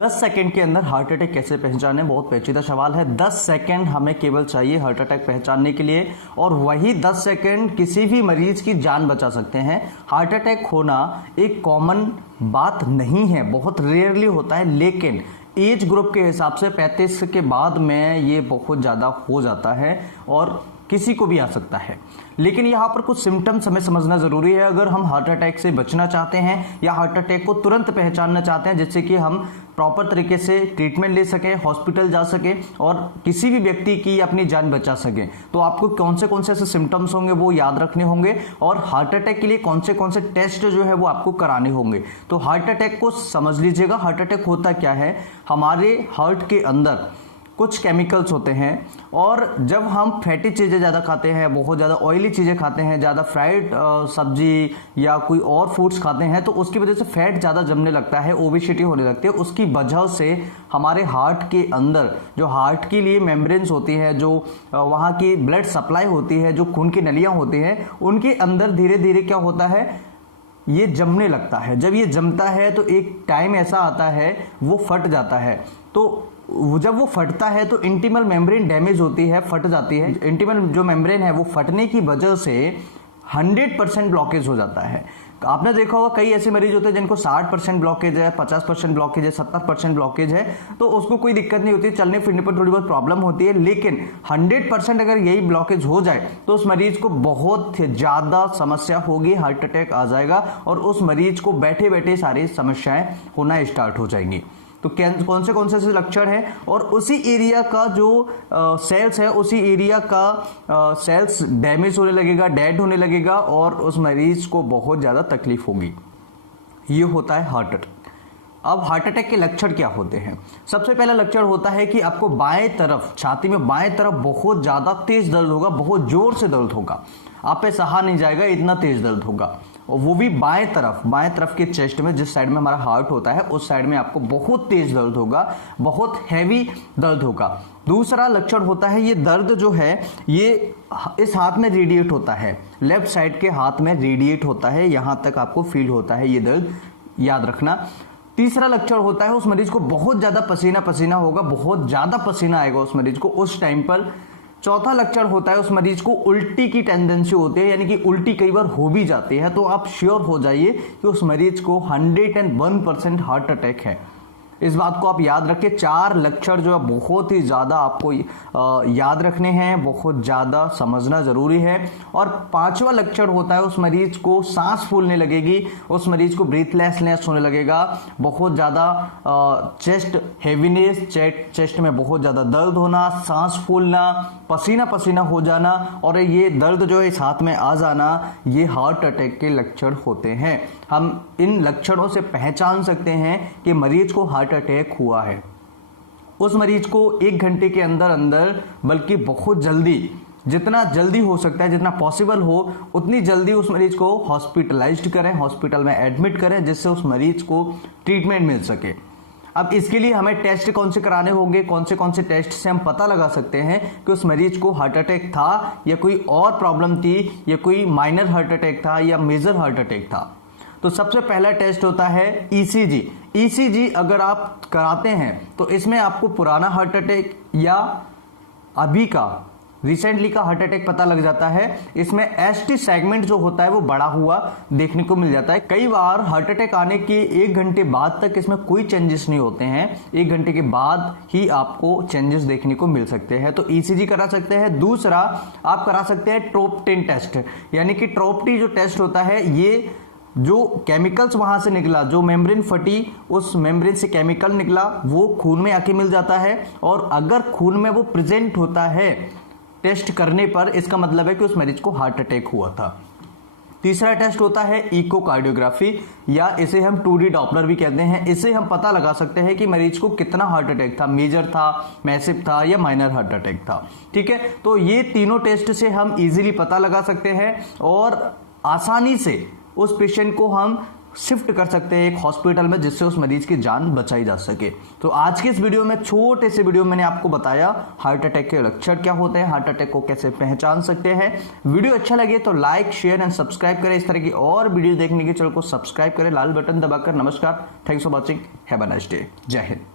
10 second के अंदर heart attack कैसे पहचाने, बहुत पेचीदा सवाल है। 10 सेकंड हमें केवल चाहिए हार्ट अटैक पहचानने के लिए, और वही 10 सेकंड किसी भी मरीज की जान बचा सकते हैं। हार्ट अटैक होना एक कॉमन बात नहीं है, बहुत रेयरली होता है, लेकिन एज ग्रुप के हिसाब से 35 के बाद में ये बहुत ज़्यादा हो जाता है और किसी को भी आ सकता है। लेकिन यहाँ पर कुछ सिम्टम्स हमें समझना जरूरी है अगर हम हार्ट अटैक से बचना चाहते हैं या हार्ट अटैक को तुरंत पहचानना चाहते हैं, जिससे कि हम प्रॉपर तरीके से ट्रीटमेंट ले सकें, हॉस्पिटल जा सकें और किसी भी व्यक्ति की अपनी जान बचा सकें। तो आपको कौन से ऐसे सिम्टम्स होंगे वो याद रखने होंगे, और हार्ट अटैक के लिए कौन से टेस्ट जो है वो आपको कराने होंगे। तो हार्ट अटैक को समझ लीजिएगा। हार्ट अटैक होता क्या है, हमारे हार्ट के अंदर कुछ केमिकल्स होते हैं, और जब हम फैटी चीज़ें ज़्यादा खाते हैं, बहुत ज़्यादा ऑयली चीज़ें खाते हैं, ज़्यादा फ्राइड सब्जी या कोई और फूड्स खाते हैं, तो उसकी वजह से फैट ज़्यादा जमने लगता है, ओबेसिटी होने लगती है। उसकी वजह से हमारे हार्ट के अंदर जो हार्ट के लिए मेम्ब्रेन्स होती है, जो वहाँ की ब्लड सप्लाई होती है, जो खून की नलियाँ होती हैं, उनके अंदर धीरे धीरे क्या होता है, ये जमने लगता है। जब ये जमता है तो एक टाइम ऐसा आता है वो फट जाता है। तो जब वो फटता है तो इंटीमल मेम्ब्रेन डैमेज होती है, फट जाती है। इंटीमल जो मेम्ब्रेन है वो फटने की वजह से 100% ब्लॉकेज हो जाता है। आपने देखा होगा कई ऐसे मरीज होते हैं जिनको 60% ब्लॉकेज है, 50% ब्लॉकेज है, 70% ब्लॉकेज है, तो उसको कोई दिक्कत नहीं होती, चलने फिरने पर थोड़ी बहुत प्रॉब्लम होती है। लेकिन 100% अगर यही ब्लॉकेज हो जाए तो उस मरीज को बहुत ज्यादा समस्या होगी, हार्ट अटैक आ जाएगा और उस मरीज को बैठे बैठे सारी समस्याएं होना स्टार्ट हो जाएंगी। तो कौन से लक्षण है, और उसी एरिया का जो सेल्स है, उसी एरिया का सेल्स डैमेज होने लगेगा, डेड होने लगेगा, और उस मरीज को बहुत ज़्यादा तकलीफ होगी। ये होता है हार्ट अटैक। अब हार्ट अटैक के लक्षण क्या होते हैं? सबसे पहला लक्षण होता है कि आपको बाएं तरफ, छाती में बाएं तरफ बहुत ज़्यादा तेज दर्द होगा, बहुत जोर से दर्द होगा, आप पे सहा नहीं जाएगा, इतना तेज दर्द होगा, और वो भी बाएं तरफ के चेस्ट में, जिस साइड में हमारा हार्ट होता है उस साइड में आपको बहुत तेज दर्द होगा, बहुत हैवी दर्द होगा। दूसरा लक्षण होता है, ये दर्द जो है ये इस हाथ में रेडिएट होता है, लेफ्ट साइड के हाथ में रेडिएट होता है, यहां तक आपको फील होता है ये दर्द, याद रखना। तीसरा लक्षण होता है उस मरीज को बहुत ज्यादा पसीना पसीना होगा, बहुत ज्यादा पसीना आएगा उस मरीज को उस टाइम पर। चौथा लक्षण होता है उस मरीज को उल्टी की टेंडेंसी होती है, यानी कि उल्टी कई बार हो भी जाती है, तो आप श्योर हो जाइए कि उस मरीज को 101% हार्ट अटैक है। इस बात को आप याद रखें। 4 लक्षण जो है बहुत ही ज़्यादा आपको याद रखने हैं, बहुत ज़्यादा समझना ज़रूरी है। और 5वां लक्षण होता है उस मरीज को सांस फूलने लगेगी, उस मरीज को ब्रीथलेसनेस होने लगेगा, बहुत ज़्यादा चेस्ट हैवीनेस, चेस्ट में बहुत ज़्यादा दर्द होना, सांस फूलना, पसीना पसीना हो जाना, और ये दर्द जो है इस हाथ में आ जाना, ये हार्ट अटैक के लक्षण होते हैं। हम इन लक्षणों से पहचान सकते हैं कि मरीज को हार्ट अटैक हुआ है। उस मरीज को 1 घंटे के अंदर अंदर, बल्कि बहुत जल्दी, जितना जल्दी हो सकता है, जितना पॉसिबल हो उतनी जल्दी उस मरीज को हॉस्पिटलाइज्ड करें, हॉस्पिटल में एडमिट करें, जिससे उस मरीज को ट्रीटमेंट मिल सके। अब इसके लिए हमें टेस्ट कौन से कराने होंगे, कौन से टेस्ट से हम पता लगा सकते हैं कि उस मरीज को हार्ट अटैक था या कोई और प्रॉब्लम थी, या कोई माइनर हार्ट अटैक था या मेजर हार्ट अटैक था। तो सबसे पहला टेस्ट होता है ईसीजी। ईसीजी अगर आप कराते हैं तो इसमें आपको पुराना हार्ट अटैक या अभी का, रिसेंटली का हार्ट अटैक पता लग जाता है। इसमें एसटी सेगमेंट जो होता है वो बढ़ा हुआ देखने को मिल जाता है। कई बार हार्ट अटैक आने के 1 घंटे बाद तक इसमें कोई चेंजेस नहीं होते हैं, 1 घंटे के बाद ही आपको चेंजेस देखने को मिल सकते हैं, तो ईसीजी करा सकते हैं। दूसरा आप करा सकते हैं ट्रोप्टिन टेस्ट, यानी कि ट्रोप्टी जो टेस्ट होता है, ये जो केमिकल्स वहां से निकला, जो मेम्ब्रेन फटी, उस मेम्ब्रेन से केमिकल निकला, वो खून में आके मिल जाता है, और अगर खून में वो प्रेजेंट होता है टेस्ट करने पर, इसका मतलब है कि उस मरीज को हार्ट अटैक हुआ था। तीसरा टेस्ट होता है इकोकार्डियोग्राफी, या इसे हम 2D डॉपलर भी कहते हैं। इसे हम पता लगा सकते हैं कि मरीज को कितना हार्ट अटैक था, मेजर था, मैसिव था या माइनर हार्ट अटैक था। ठीक है, तो ये तीनों टेस्ट से हम इजीली पता लगा सकते हैं और आसानी से उस पेशेंट को हम शिफ्ट कर सकते हैं एक हॉस्पिटल में, जिससे उस मरीज की जान बचाई जा सके। तो आज के इस वीडियो में, छोटे से वीडियो में मैंने आपको बताया हार्ट अटैक के लक्षण क्या होते हैं, हार्ट अटैक को कैसे पहचान सकते हैं। वीडियो अच्छा लगे तो लाइक, शेयर एंड सब्सक्राइब करें। इस तरह की और वीडियो देखने के चैनल को सब्सक्राइब करें लाल बटन दबाकर। नमस्कार, thanks for watching, have a nice day, जय हिंद।